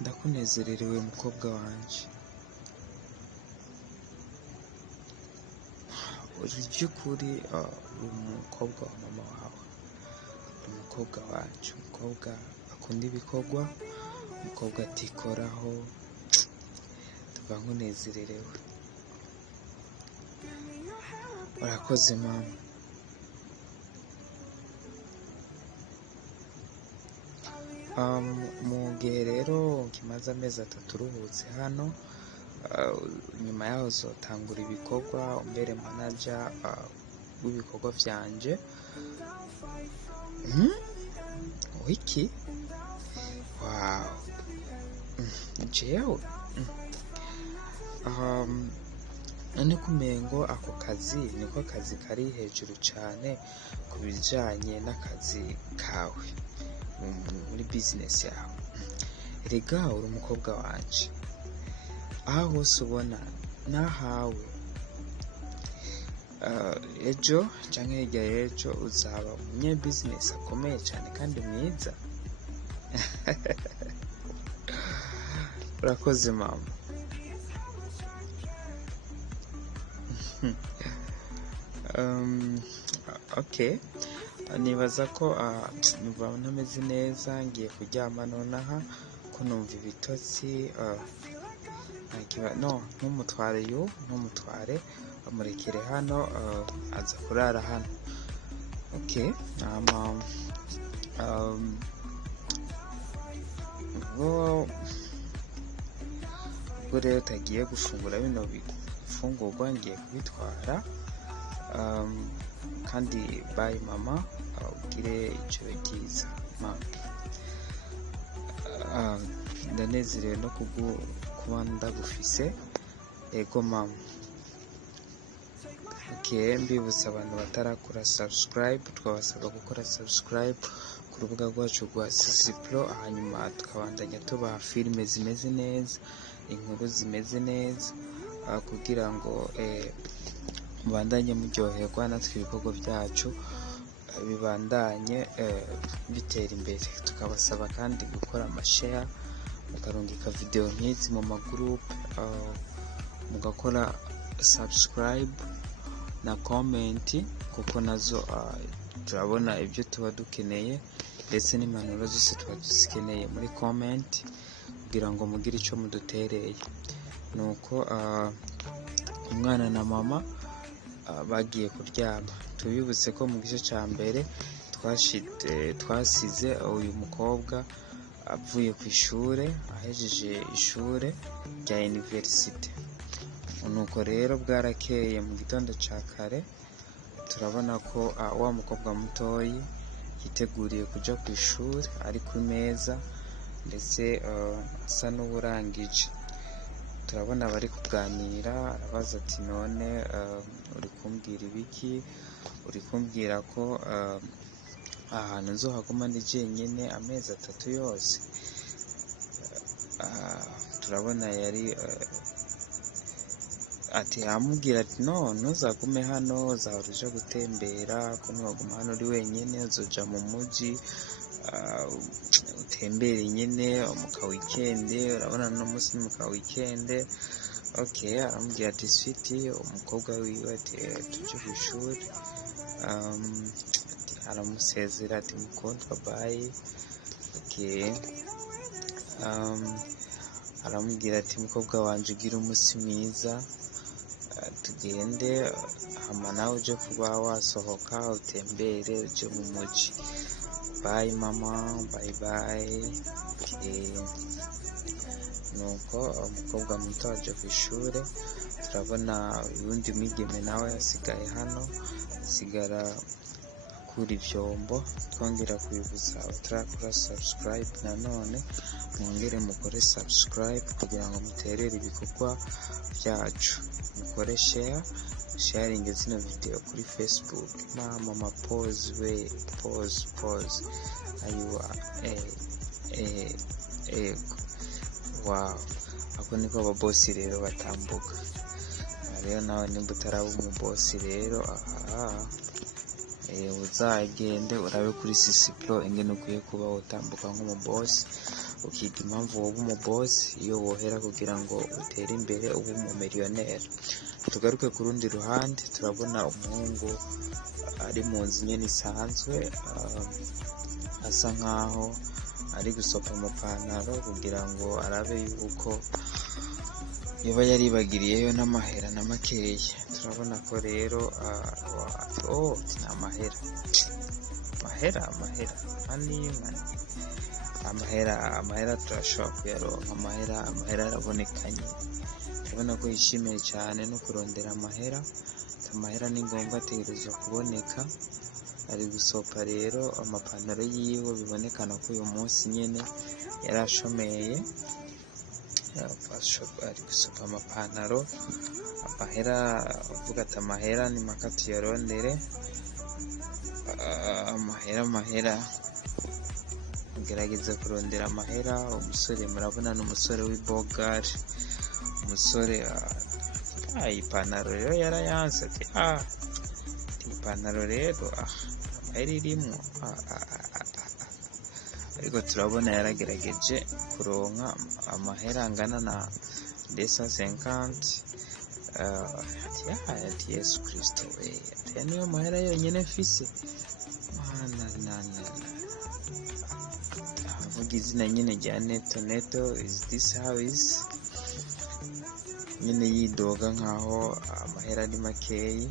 ndakunezererewe mukobwa wanje, uri by'ukuri uri umukobwa wa mama wawe, umukobwa wacu, umukobwa akunda ibikorwa, umukobwa atikoraho, tuba nkunezererewe. Urakoze mama. Mu gihe rero kimaze amezi 3 uruhutse hano, nyuma yaho uzotangura ibikorwa umbere manager w'ibikorwa vyanje. Wiki? Wow. Jewe? None kumengo ako kazi niko kazi kari hejuru cane ku bijanye n'akazi kawe muri business yawe. Erega uri umukobwa wanje, aho hose ubona nahawe, ejo canke hirya y'ejo uzaba umunye business akomeye cane kandi mwiza. Urakoze mama. Okay, nibaza ko numva ntameze neza, ngiye kuryama nonaha ko numva ibitotsi. Ntumutware amurekere hano, aza kurara hano. Okay, ubwo rero utagiye gufungura bino bifungurwa, ngiye kubitwara. Kandi bye mama, ugire ijoro ryiza mama. Ndanezerewe no kuba ndagufise. Ego mama. Okay, mbibutsa abantu batarakora subscribe, twabasaba gukora subscribe ku rubuga rwacu rwa CC Pro, hanyuma tukabandanya tubaha filime zimeze neza, inkuru zimeze neza, kugira ngo mubandanye muryoherwa, natwe ibikorwa byacu bibandanye bitera imbere. Tukabasaba kandi gukora amashare, mukarungika video nk'izi mu magroup, mugakora subscribe na comment, kuko nazo turabona ibyo tuba dukeneye, ndetse n'impanuro zose tuba dukeneye muri comment, kugira ngo mugire icyo mudutereye. Nuko umwana na mama bagiye kuryama. Tubibutse ko mu gice cya mbere twasize uyu mukobwa avuye ku ishure, ahejeje ishure rya university. Nuko rero bwarakeye mu gitondo ca kare, turabona ko wa mukobwa mutoyi yiteguriye kuja ku ishure, ari ku meza, ndetse asa n'uburangije. Turabona bari kuganira, arabaza ati none uri kumbwira ibiki? Uri kumbwira ko ahantu nzohaguma ndi jenyine amezi 3 yose? Turabona yari ati amubwira ati no, ntuzagume hano, uzahora uja gutembera, ko ntiwaguma hano uri wenyine, uzoja mu muji utembere nyine muka weekend. Urabona no munsi ni muka weekend. Okay, aramubwira ati sweetie, umukobwa wiwe ati tuje ku ishuri. Aramusezera ati mukundwa bye. Okay, aramubwira ati mukobwa wanje ugira umunsi mwiza, tugende hama nawe uje kuba wasohoka utembere uje mu muji. Bye mama, bye bye. Okay, nuko umukobwa muto aje ku ishure. Turabona uwundi mwigeme nawe yasigaye hano, asigara kuri ivyombo. Twongera kwibutsa abatarakora subscribe, nanone mwongere mukore subscribe kugira ngo muterere ibikorwa byacu, mukore sharing zino video kuri Facebook. Mama pause we, pause aywa. Wow, ako niko ababosi rero batambuka. Rero nawe nimba utaraba umubosi rero, uzagende urabe kuri Sisipro ingene ukwiye kuba utambuka nk'umubosi, ukiga impamvu woba umubosi iyo wohera kugira ngo utere imbere ube umumiliyoneri. Tugaruke ku rundi ruhande, turabona umuhungu ari mu nzu nyene isanzwe, asa nkaho ari gusopa amapantaro kugira ngo arabe yuko yoba yaribagiriyeyo n'amahera na makeya. Turabona ko rero amahera turashobora kuyaronka. Amahera arabonekanye, turabona ko yishimiye cyane no kurondera amahera. Amahera ni ngombwa, ategerezwa kuboneka. Ari gusopa rero amapantaro yiwe, bibonekana ko uyu munsi nyene yarashomeye. Ari gusopa amapantaro. Amahera, uvuga ati amahera ni maka tuyarondere. Amahera gerageza kurondera amahera. Umusore murabona ni umusore w'ibogari, umusore ipantaro rero yarayanse ati ipantaro rero amahera irimwo, ariko turabona yaragerageje kuronka amahera angana na 250. ati Yesu Kristo we, ati niyo mahera yonyene mfise. Avuga izina nyene rya Neto, is this how is nyene yidoga nkaho amahera ari makeyi.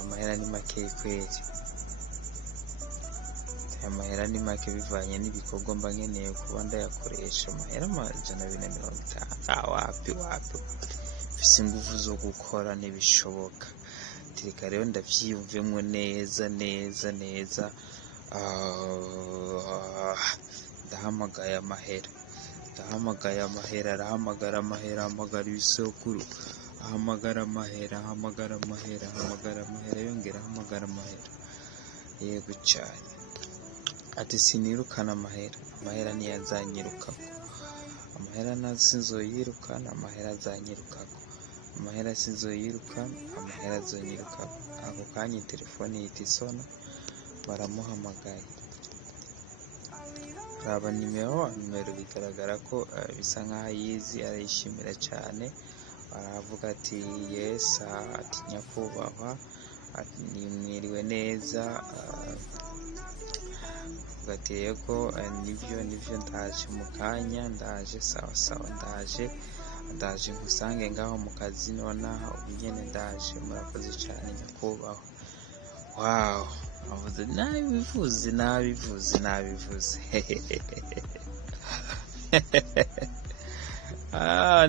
Amahera ni makeyi kweli, amahera ni make bivanye n'ibikorwa mba nkeneye kuba ndayakoresha. Amahera 250 wapi mfise ingufu zo gukora ntibishoboka. Reka rero ndavyiyumvemwo neza. Ndahamagaye amahera, arahamagara amahera, ahamagara ibisokuru, ahamagara amahera, yongera ahamagara amahera. Yego cyane, ati sinirukana amahera niyo azanyirukako. Amahera sinzoyirukana, amahera azanyirukako. Amahera sinzoyirukana, amahera azonyirukako. Ako kanya telefone yita isona, baramuhamagaye. Raba nimero bigaragara ko bisa nkaho ayizi, arayishimira cyane. Aravuga ati yes, ati nyakubahwa, ati mwiriwe neza. Ati yego nivyo ndaje mu kanya, ndaje sawa, ndaje ngusange ngaho mu kazi nonaha ubu nyene ndaje. Murakoze cyane nyakubahwa. Wow, avuze nabivuze.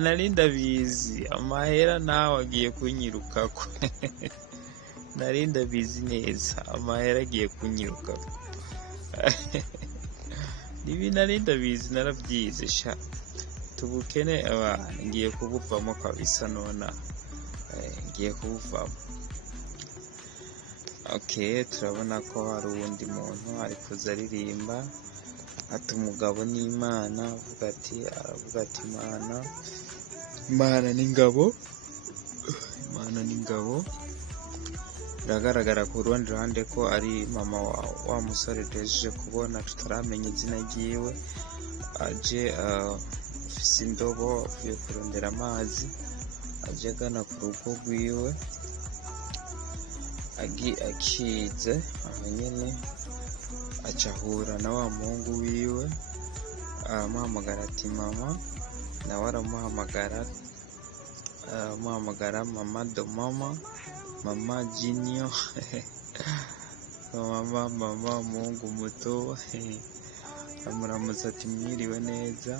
Nari ndabizi amahera nawe agiye kunyirukako. Nari ndabizi neza amahera agiye kunyirukako. Nibi nari ndabizi, naravyize sha. Tubukene abantu ngiye kubuvamo kabisa nona, ngiye kubuvamo. Okay, turabona ko hari uwundi muntu ari kuza aririmba ati umugabo n'Imana. Aravuga ati Imana n'ingabo. Biragaragara ku rundi ruhande ko ari mama wa musore duhejeje kubona, tutaramenya izina ryiwe. Aje afise indobo, avuye kurondera amazi, aje agana ku rugo rwiwe. Akize aho nyene acahura na wa muhungu wiwe, aramuhamagara ati mama, nawe aramuhamagara mama Junior. mama umuhungu muto amuramutsa ati mwiriwe neza.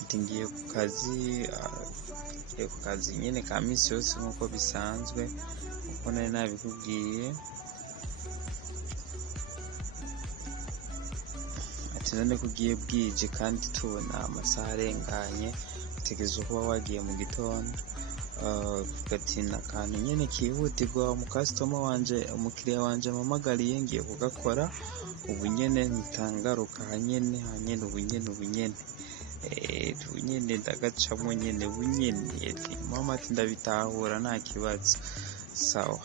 Ati ngiye ku kazi nyene ka misi yose nk'uko bisanzwe, uko nari nabikubwiye. Ati none kugiye bwije kandi tubona amasaha arenganye, utegerezwa kuba wagiye mu gitondo. Gatina akantu nyene kihutirwa umukiriya wanje mpamagariye, ngiye kugakora ubu nyene, ntitangaruka hanyene ubu nyene. nyene ndagacamo nyene bunyene mama ati ndabitahura nta kibazo sawa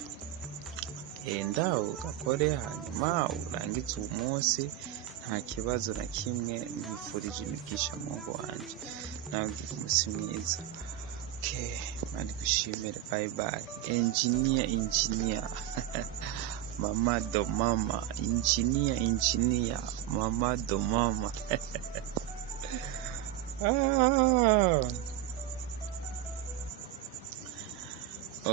genda ugakore hanyuma urangize uwo munsi nta kibazo na kimwe nifurije imigisha Mungu wanje nawe ugira umunsi mwiza okay mani gushimira bye bye engineer mama do mama engineer mama do mama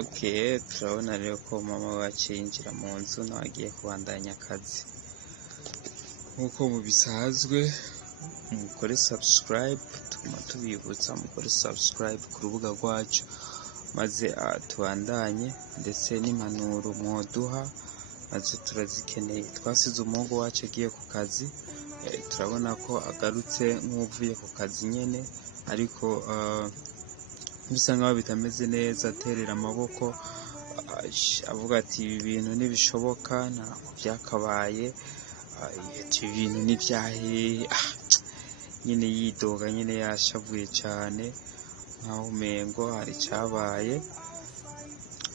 okay turabona rero ko mama wacinjira mu nzu nawe agiye kubandanya akazi nk'uko mubisanzwe mukore subscribe tuguma tubibutsa mukore subscribe ku rubuga rwacu maze tubandanye ndetse n'impanuro mwoduha maze turazikeneye twasize umuhungu wacu agiye ku kazi turabona ko agarutse nk'uvuye ku kazi nyene ariko bisa nkaho bitameze neza aterera amaboko avuga ati ibi bintu ntibishoboka ntabwo byakabaye ibi bintu ntibyahe nyine yidoga nyine yashavuye cyane nkaho umengo hari cyabaye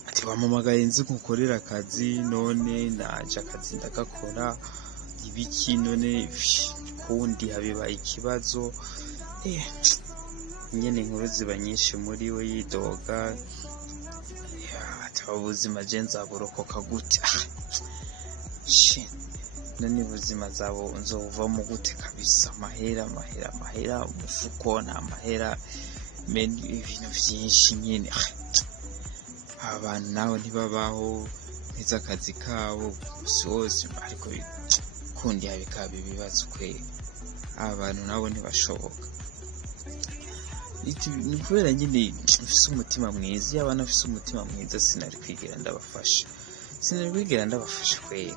ati wamamagaye nzi gukorera akazi none naje akazi ndagakora ibiki none kundi habibaye ikibazo nyene inkuru ziba nyinshi muri we yidoga ati ubuzima je nzaburokoka gute none ubuzima zabo nzovamo gute kabisa amahera umufuko nta mahera ibintu byinshi nyine abantu nawe ntibabaho neza akazi kabo sose ariko kundi habikaba ibibazo kweli abantu nabo ntibashoboka ni kubera nyine ufise umutima mwiza iyo abana ufise umutima mwiza sinari kwigira ndabafasha kweli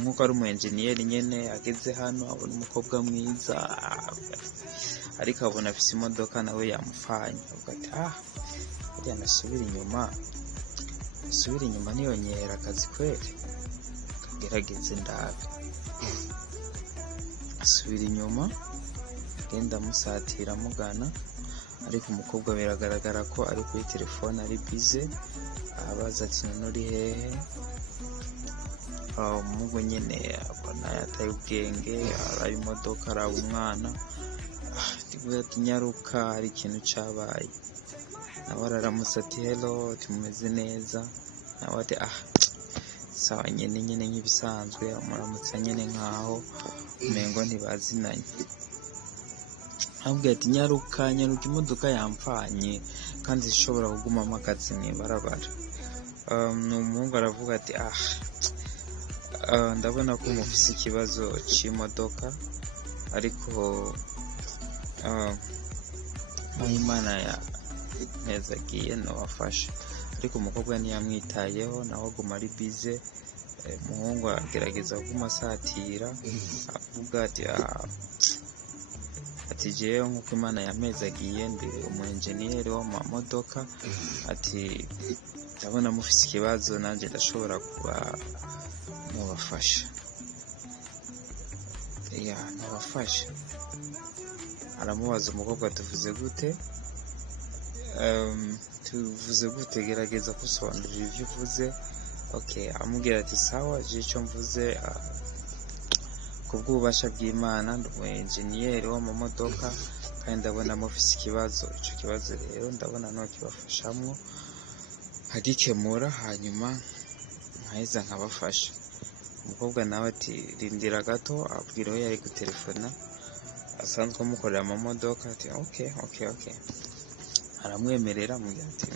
nkuko ari umu engineer nyene ageze hano abona umukobwa mwiza ariko abona afise imodoka nawe yamufanye avuga ati burya nasubira inyuma niyonyera akazi kweli kagerageze ndabe asubira inyuma genda musatira mugana ariko umukobwa biragaragara ko ari kuri telefone ari busy abaza ati none uri hehe umuhungu nyine abona yataye ubwenge araye imodoka araba umwana ndivuga ati nyaruka hari ikintu cabaye nawe araramutse ati hello tumeze neza nawe ati sawa nyene nk'ibisanzwe umuramutsa nyene nkaho umengo ntibazinanye ambwira ati nyaruka imodoka yampfanye kandi zishobora kugumamo akazi mw'ibarabara umuhungu aravuga ati ndabona ko mufise ikibazo c'imodoka ariko Imana ya neza agiye nobafasha ariko umukobwa ntiyamwitayeho nawe aguma ari busy umuhungu agerageza kuguma asatira avuga ati jewe nk'uko Imana yamezagiye ndi umu engineer wo mu modoka ati ndabona mufise ikibazo nanje ndashobora kuba nobafasha nobafasha aramubaza umukobwa tuvuze gute gerageza gusobanurira ibyo uvuze okay amubwira ati sawa je icyo mvuze kubw'ububasha bw'Imana ndi umu engineer wo mu modoka kandi ndabona mufise ikibazo ico kibazo rero ndabona no kibafashamwo agikemura hanyuma nkaheza nkabafasha umukobwa nawe ati rindira gato abwira aho yari gutelefona asanzwe amukorera mu modoka ati okay aramwemerera amubwira ati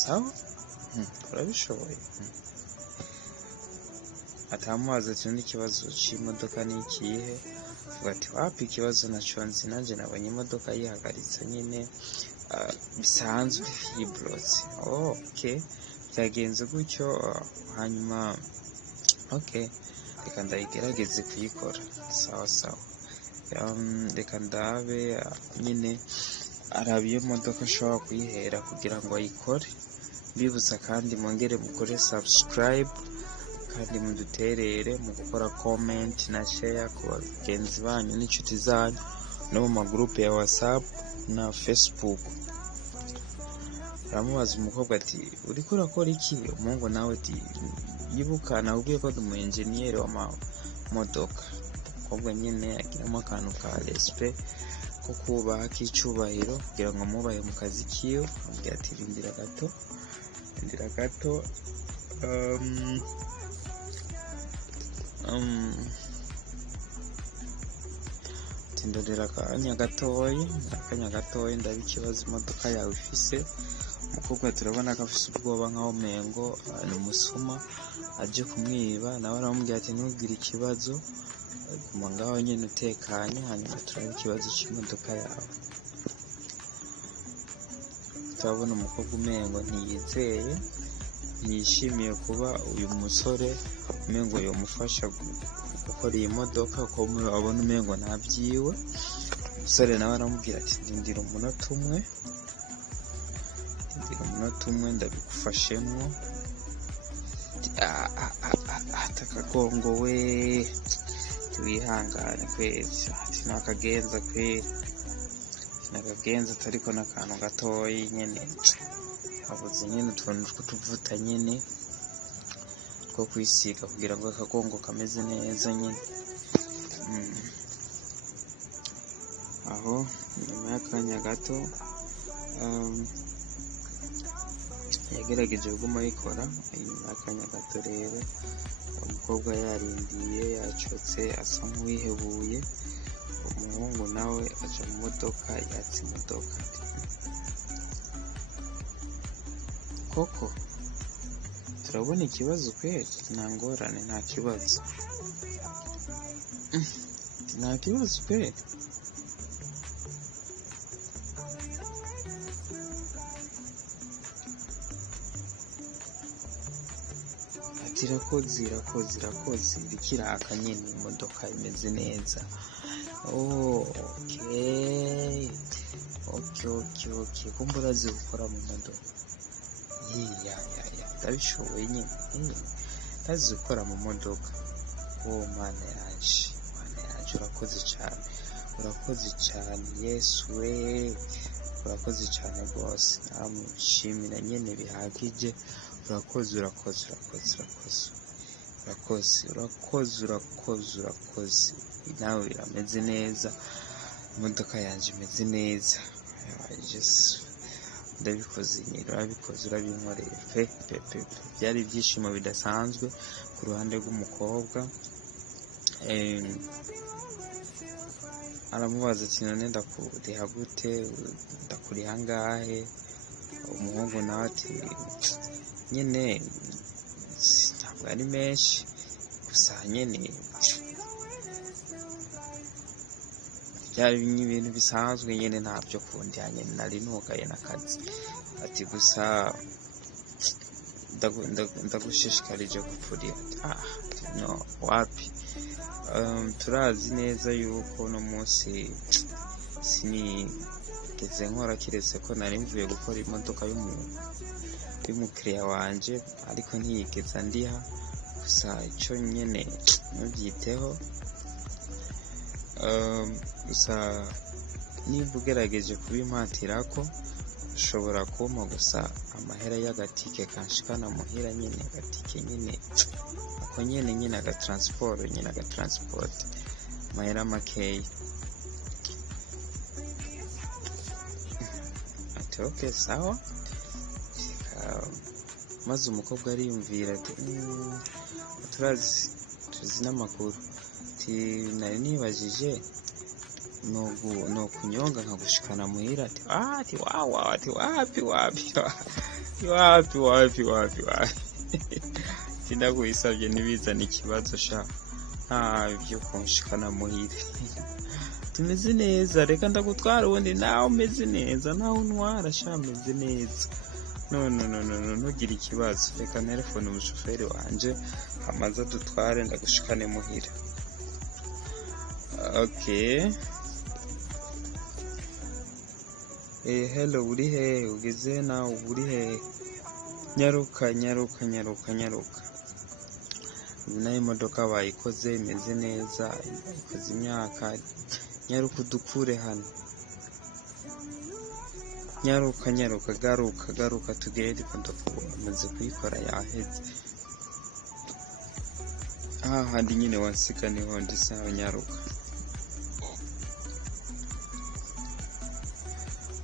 sawa urabishoboye atamubaza ati n'ikibazo c'imodoka n'ikihe avuga ati wapi ikibazo naco nzi nanje nabonye imodoka yihagaritse nyine bisanzwe yibrotse okay byagenze gutyo hanyuma okay reka ndayigerageze kuyikora sawa reka ndabe nyine araba iyo modoka ashobora kuyihera kugira ngo ayikore mbibutsa kandi mwongere mukore subscribe kandi muduterere mu gukora comment na share ku bagenzi banyu n'inshuti zanyu no mu magroupe ya WhatsApp na Facebook. Aramubaza umukobwa ati uriko urakora iki? Umuhungu nawe ati yibuka nakubwiye ko ndi umu engineer w'amamodoka. Umukobwa nyene agiramo akantu ka respect ko kubaha k'icubahiro kugira ngo amubahe mu kazi kiwe. Amubwira ati rindira gato tindorera akanya gatoyi ndabe ikibazo imodoka yawe ifise. Umukobwa turabona ko afise ubwoba nkaho mengo ni umusuma aje kumwiba, nawe aramubwira ati ntugire ikibazo, guma ngaho nyene utekanye, hanyuma turabe ikibazo c'imodoka yawe. Turabona umukobwa umengo ntiyizeye, ntiyishimiye kuba uyu musore umengo yomufasha gukora iyi modoka, kuko abona umengo ntabyiwe. Umusore nawe aramubwira ati ndindira umunota umwe ndabigufashemwo. Atakagongo we wihangane kwezi, ati nakagenza kweri, nakagenza atariko n'akantu gatoyi nyene habuze nyene utuntu tw'utuvuta nyene two kwisiga kugira ngo akagongo kameze neza nyene. Aho nyuma y'akanya gato yagerageje kuguma ayikora. Inyuma y'akanya gato rero umukobwa yarindiye yacotse asa nk'uwihebuye, umuhungu nawe aja mu modoka yatsa imodoka. Koko turabona ikibazo kweri? Nta ngorane, nta kibazo kweri. Ati irakoze irikiraka nyene, imodoka imeze neza. Okay, kumbura azi gukora mu modoka. Ya ndabishoboye nyene, azi gukora mu modoka. Mana yaje, urakoze cane Yesu we, urakoze cane rwose, namushimira nyene bihagije. Urakoze nawe birameze neza, imodoka yanje imeze neza. Ndabikoze nyine, urabinkoreye pe. Byari ibyishimo bidasanzwe ku ruhande rw'umukobwa. Aramubaza ati none ndakuriha gute, ndakuriha ngahe? Umuhungu nawe ati nyene ntabwo ari menshi, gusa nyene byari ibintu bisanzwe nyene, ntabyo kundi nyene nari nugaye n'akazi. Ati gusa ndagushishikarije gupfurira. No wapi, turazi neza yuko uno munsi sinigeze nkora, kiretse ko nari mvuye gukora imodoka y'umukiriya wanje, ariko ntiyigeze ndiha. Gusa ico nyene ntubyiteho, gusa niba ugerageje kubimpatirako ushobora kumpa gusa amahera y'agatike kanshikana muhira nyene, agatike nyene ako nyene agatransport amahera makeyi. Ati okay sawa. Maze umukobwa ariyumvira ati tuzi n'amakuru, ati nari nibajije no kunyonga nkagushikana muhira. Ati wapi sindakwisabye ntibizana ikibazo sha, nta byo kunshikana muhira. Tumeze neza, reka ndagutwara ubundi nawe umeze neza, nawe untwara sha meze neza. No ntugire ikibazo, reka telefone umushoferi wanje amaze adutware ndagushikane muhira. Okay. Hello, uri hehe? Ugeze nawe uri hehe? Nyaruka. nayo imodoka bayikoze imeze neza, ikoze imyaka. Nyaruka udukure hano, nyaruka garuka tugende, imodoka amaze kuyikora yaheze. Handi nyine wansiga niho ndi, sawa nyaruka.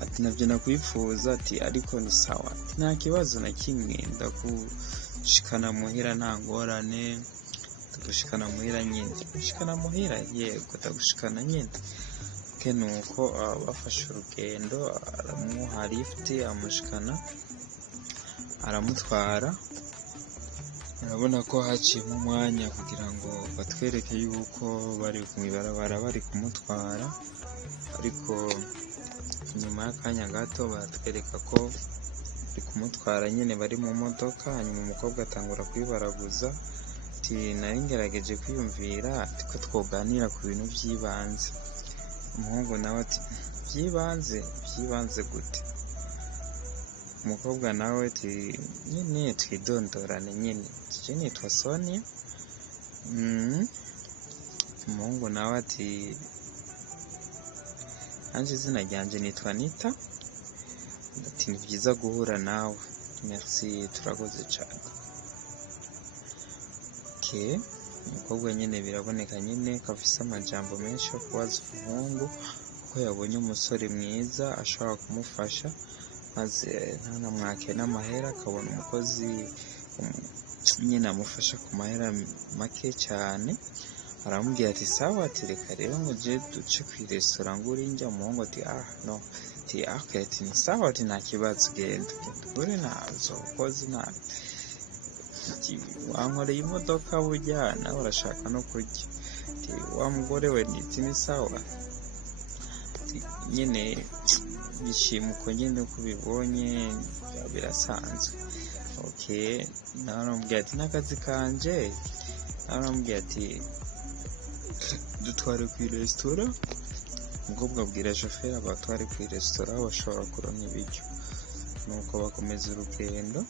Ati nabyo nakwifuza, ati ariko ni sawa, ati nta kibazo na kimwe, ndagushikana muhira nta ngorane, ndagushikana muhira nyine, gushikana muhira yego ndagushikana nyine. Nuko bafashe urugendo, aramuha lift amushikana, aramutwara. Urabona ko haciyemo umwanya kugira ngo batwereke yuko bari kumwibarabara bari kumutwara, ariko nyuma y'akanya gato baratwereka ko bari kumutwara nyine bari mu modoka. Hanyuma umukobwa atangura kwibaraguza, ati nari ngerageje kwiyumvira ati ko twoganira ku bintu by'ibanze. Umuhungu nawe ati by'ibanze gute? Umukobwa nawe ati nyine twidondorane nyine, je nitwa Sonia. Umuhungu nawe ati nanje izina ryanje nitwa Nita. Ati ni byiza guhura nawe, merci, turakoze cyane. Umukobwa nyine biraboneka nyine ko afise amajambo menshi yo kubaza umuhungu, kuko yabonye umusore mwiza ashobora kumufasha, maze ntanamwake n'amahera, akabona umukozi nyine amufasha ku mahera make cyane. Aramubwira ati sawa, ati reka rero ngo je duce ku resitora nguri njya. Umuhungu ati no, ati ni sawa, ati nta kibazo, genda ugure nazo kozi nta. Wankoreye imodoka burya nawe urashaka no kurya? Wa mugore we niti ni sawa. Nyine bishima uko nyine uko ubibonye birasanzwe. Nawe aramubwira ati n'akazi kanje. Nawe aramubwira ati dutware ku resitora. Umukobwa abwira shoferi abatware ku resitora aho bashobora kuronka ibiryo. Nuko bakomeza urugendo,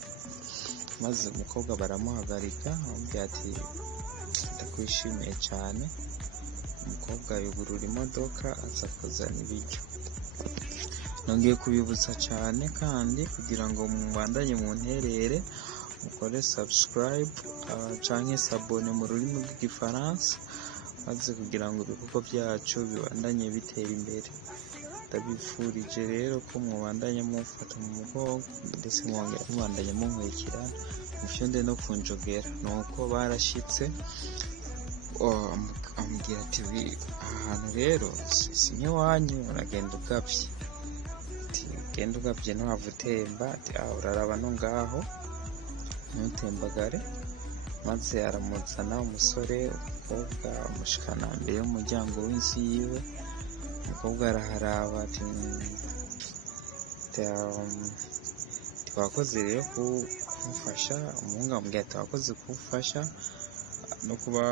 maze umukobwa baramuhagarika, aramubwira ati ndakwishimiye cyane. Umukobwa yugurura imodoka aza kuzana ibiryo. Nongeye kubibutsa cyane kandi kugira ngo mubandanye mu nterere, mukore subscribe canke s'abone mu rurimi rw'igifaransa, maze kugira ngo ibikorwa byacu bibandanye bitera imbere. Ndabifurije rero ko mubandanye mufata mu mugongo, ndetse mwongera mubandanye munkurikirana, mufyonde no kunjogera. Nuko barashitse, ambwira ati ahantu rero si nk'iwanyu, uragenda ugavye. Ati genda ugavye ntuhava utemba. Ati uraraba no ngaho ntutembagare. Maze aramuzana umusore, umukobwa amushikana imbere y'umuryango w'inzu yiwe. Umukobwa araharaba ati wakoze rero kumufasha. Umuhungu amubwira ati wakoze kumufasha no kuba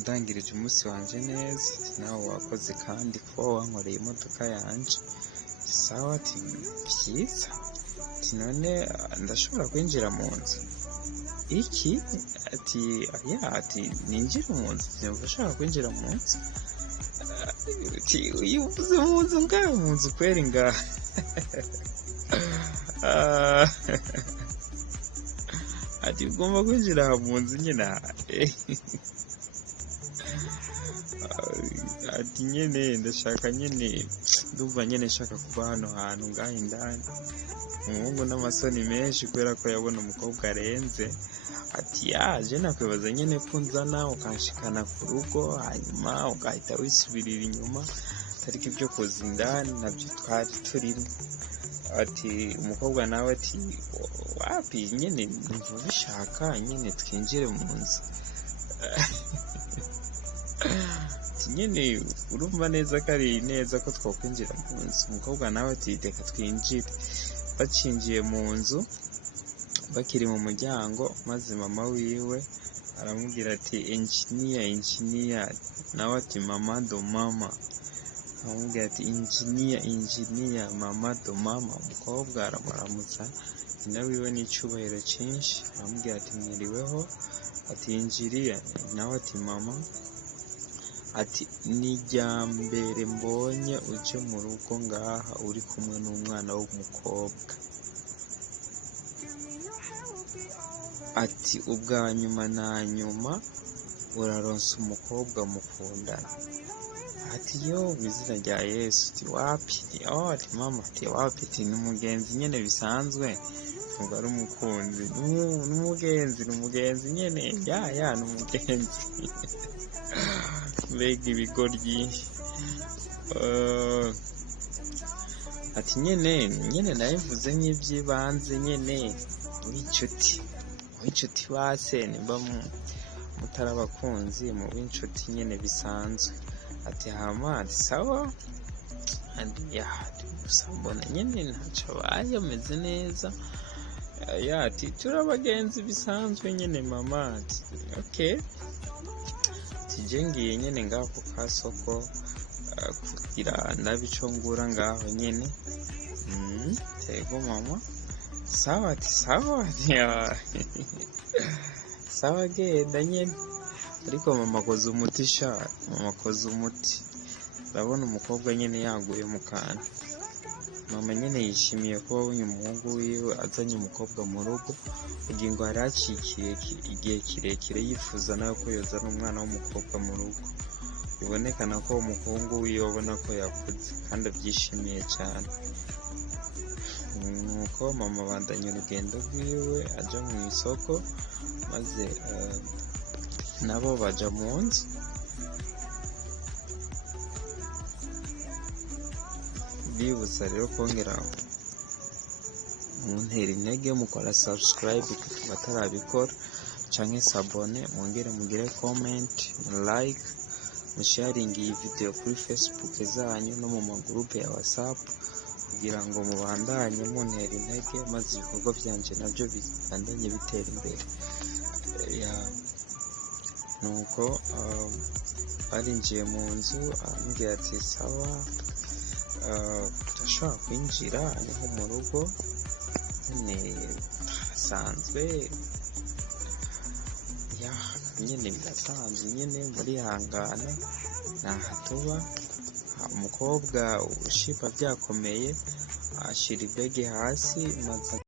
ndangirije umunsi wanje neza. Ati nawe wakoze kandi kuba wankoreye imodoka yanje. Sawa, ati byiza. Ati none ndashobora kwinjira mu nzu? Iki? Ati ati ninjira mu nzu? Ndashobora kwinjira mu nzu? Ati uvuze mu nzu ngaho? Mu nzu kweri ngaho? Ati ugomba kwinjira mu nzu nyine. Ati nyine ndashaka nyine, ndumva nyine nshaka kuba hano hantu ngaho indani. Umuhungu n'amasoni menshi kubera ko yabona umukobwa arenze. Ati je nakwibaza nyine ko nzana ukanshikana ku rugo, hanyuma ugahita wisubirira inyuma, ariko ibyo kuza indani nabyo twari turimo. Ati umukobwa nawe ati wapi, nyine numva bishaka nyine twinjire mu nzu. Ati nyine urumva neza ko ari neza ko twakwinjira mu nzu? Umukobwa nawe ati reka twinjire. Bacinjiye mu nzu, bakiri mu muryango, maze mama wiwe aramubwira ati engineer. Nawe ati mama do mama. Aramubwira ati engineer mama do mama. Umukobwa aramuramutsa, nyina wiwe n'icyubahiro cyinshi, aramubwira ati mwiriweho. ati injiriye, nawe ati mama, ati ni irya mbere mbonye uje mu rugo ngaha uri kumwe n'umwana w'umukobwa, ati ubwa nyuma na nyuma uraronsa umukobwa mukundana, ati yo mwizina rya Yesu, ati wapi, ati mama, ati wapi, ati n'umugenzi nyene bisanzwe, ngo ari umukunzi, n'umugenzi nyene, ya n'umugenzi. Mbega ibigoryi. Ati nyene nabivuze nk'ivyibanze nyene w'inshuti base, nimba mutari abakunzi mu b'inshuti nyene bisanzwe. Ati hama, ati sawa, gusa mbona nyene ntaco abaye, ameze neza, ati turi abagenzi bisanzwe nyene mama, ati okay. Ati ngiye nyene ngaho ku kasoko kugira ndabe ico ngura ngaho nyene. Tego mama, sawa, ati sawa, sawa genda nyene. Ariko mama akoze umuti mama akoze umuti, urabona umukobwa nyene yaguye mu kantu. Mama nyene yishimiye kuba abonye umuhungu wiwe azanye umukobwa mu rugo, kugira ngo hari hacikiye igihe kirekire yifuza nawe ko yozana umwana w'umukobwa mu rugo. Bibonekana ko umuhungu wiwe abona ko yakuze kandi abyishimiye cyane. Nuko mama abandanya urugendo rwiwe aja mu isoko, maze nabo baja mu nzu. Ndibutsa rero kongera muntera intege mukora subscribe ku batarabikora, canke sabone, mwongere mugire comment, like, musharing iyi video kuri Facebook zanyu no mu magroupe ya WhatsApp, kugira ngo mubandanye muntera intege, maze ibikorwa byanje nabyo bibandanye bitera imbere. Nuko barinjiye mu nzu, ambwira ati sawa, turashobora kwinjira, niho mu rugo nyene hasanzwe, nyene birasanzwe nyene, murihangana nahatuba. Umukobwa ushipa byakomeye ashira ibege hasi, maze